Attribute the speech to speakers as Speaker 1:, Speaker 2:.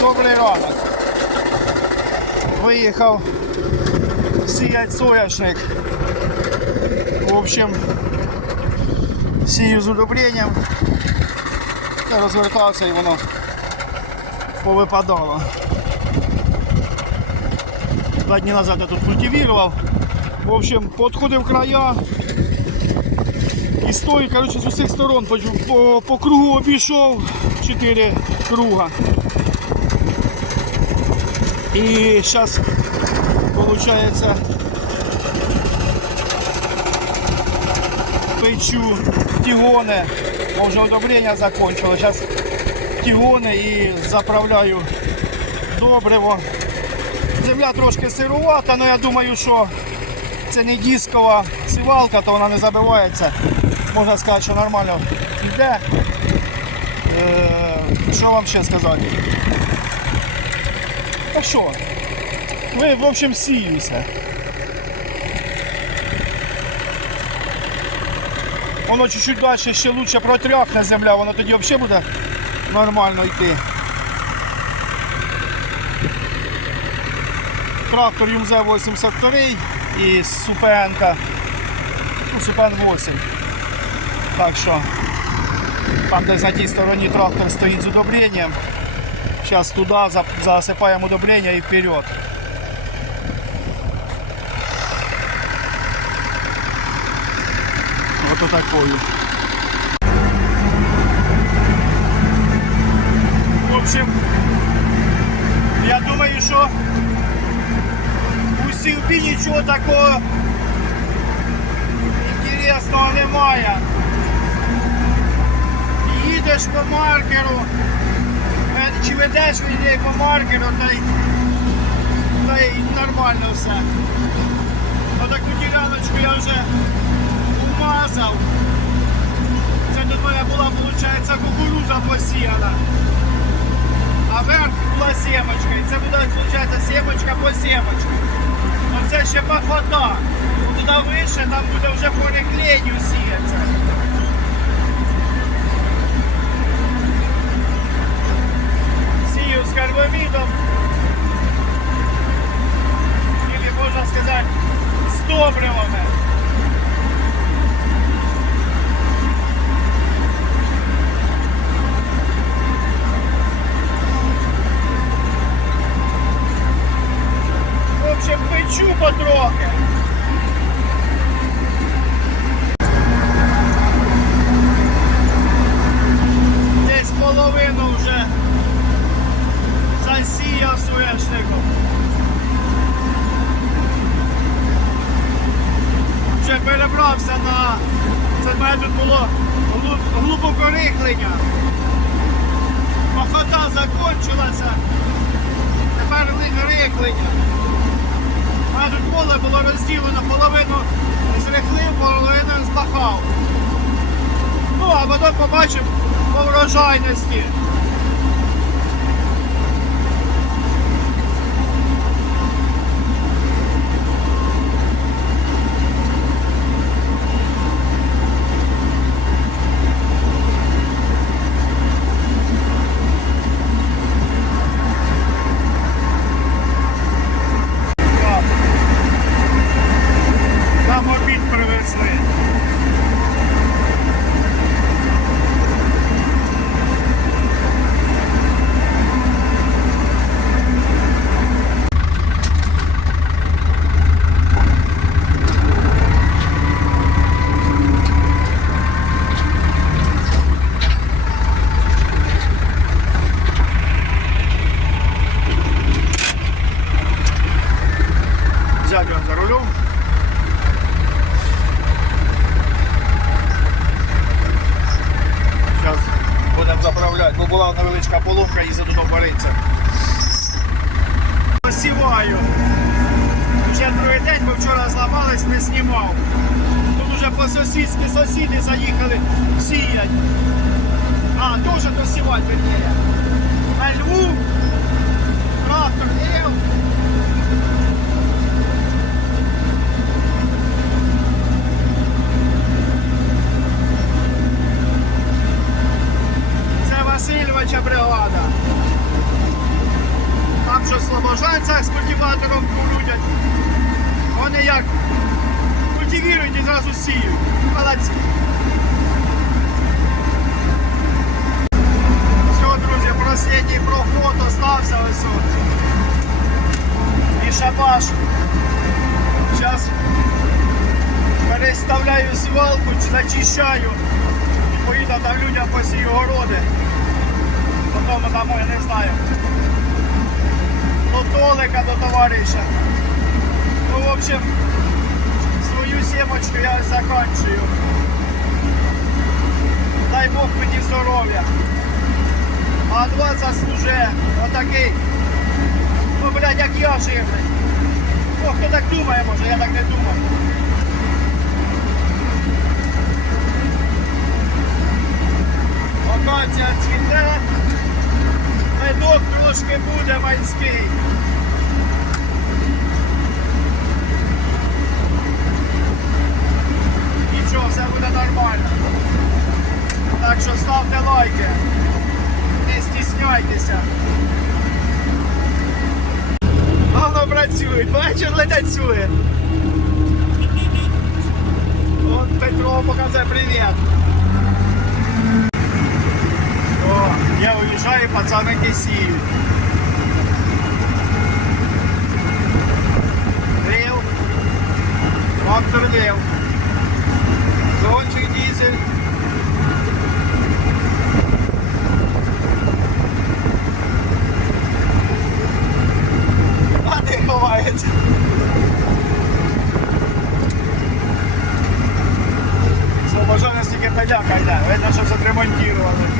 Speaker 1: Добрий ранок. Виїхав сіять соняшник. В общем, сію з удобренням. Я розвертався і воно повипадало. Два дні назад я тут культивував. В общем, підходив края. І з тої, коротше, з усіх сторон по, по, по кругу обійшов 4 круга. І зараз виходить печу тігони. Бо вже одобрення закончило. Зараз тігони і заправляю добриво. Земля трошки сирувата, але я думаю, що це не дискова сівалка, то вона не забивається. Можна сказати, що нормально йде. Е, що вам ще сказати? Та що? Ви, в общем, сіюся. Воно чуть-чуть далі ще лучше протряхне земля, воно тоді взагалі буде нормально йти. Трактор ЮМЗ-83 і Супенка. Ну, Супен 8. Так що там десь на тій стороні трактор стоїть з удобренням. Зараз туди за- засипаємо удобрення і вперед. Ото такою. В общем, я думаю, що у сівбі нічого такого інтересного немає. Їдеш по маркеру, е, чи ведеш людей по маркеру, та й, та й нормально все. Отаку діляночку я вже умазав. Це тут моя була, виходить, кукуруза посіяна. А верх була сімочка. І це буде, виходить, сімочка по сімочку. Оце ще похота. Туди вище, там буде вже по реклейню сіятися. Сію з карбамідом. Или можна сказати, з добривами. В общем, печу потрохи. Десь половину вже засіяв соняшником. Перебрався на... Це в мене тут було глиб- глибоко рихлення. Охота закончилася. Тепер рихлення. У мене тут поле було розділено, половину зрихлив, половину збахав. Ну, а потім побачив по врожайності. Була невеличка поломка і тут вариться. Посіваю. Вже другий день, бо вчора зламались, не знімав. Тут уже по сусідськи сусіди заїхали сіять. А, теж досівати. На льву трактор є. Культивують і зразу сіють. Молодці. Все, друзі, последній проход остався ось. І шабаш. Зараз переставляю свалку, зачищаю. І поїду там людям посію городи. Потім домой, не знаю. До Толика, до товариша. Ну, в общем, свою семочку я заканчиваю. Дай Бог мені здоров'я. А два заслужує отакий. Ну, блядь, як я жирний. О, хто так думає, може, я так не думаю. Акація цвіте. Медок трошки буде майський. Нічого, все буде нормально. Так що ставте лайки. Не стісняйтеся. Працює, бачиш, летять сюди. От Петро показує привіт. О, я уїжджаю, пацаники сіють. Лев. Трактор лев. Двигунчик дизель. А де ховається? Слобожанець тільки педяка йде, видно, що це відремонтували.